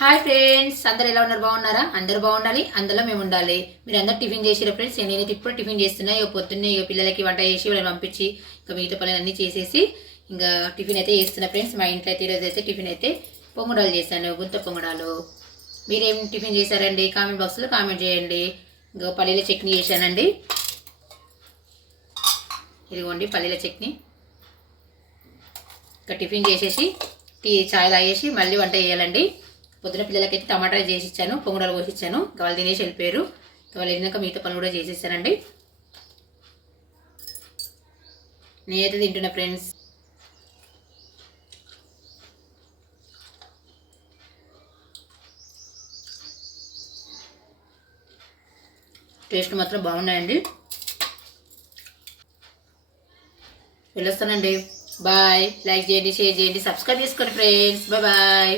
Hi friends, అందరు ఎలా ఉన్నారు? బాగున్నారా? అందరూ బాగుండాలి, అందులో మేము ఉండాలి. మీరు అందరు టిఫిన్ చేసిరా ఫ్రెండ్స్? నేనైతే ఇప్పుడు టిఫిన్ చేస్తున్నా. ఇక పొద్దున్నే ఇక పిల్లలకి వంట చేసి వాళ్ళని పంపించి ఇక మిగతా పనులన్నీ చేసేసి ఇంకా టిఫిన్ అయితే చేస్తున్నా ఫ్రెండ్స్. మా ఇంట్లో అయితే ఈరోజు అయితే టిఫిన్ అయితే పొంగడాలు చేశాను, గుంత పొంగడాలు. మీరేం టిఫిన్ చేశారండి? కామెంట్ బాక్స్లో కామెంట్ చేయండి. ఇంకా పల్లీల చట్నీ చేశానండి. ఇదిగోండి పల్లీల చట్నీ. ఇంకా టిఫిన్ చేసేసి చాయ్ తాగేసి మళ్ళీ వంట చేయాలండి. పొద్దున పిల్లలకైతే టమాటా చేసి ఇచ్చాను, పొంగడాలు పోసి ఇచ్చాను. వాళ్ళు తినేసి వెళ్ళిపోయారు. వాళ్ళు వెళ్ళినాక మిగతా పనులు కూడా చేసేసానండి. నేనైతే తింటున్నా ఫ్రెండ్స్. టేస్ట్ మాత్రం బాగున్నాయండి. వెళ్ళొస్తానండి. బాయ్. లైక్ చేయండి, షేర్ చేయండి, సబ్స్క్రైబ్ చేసుకోండి ఫ్రెండ్స్. Bye bye.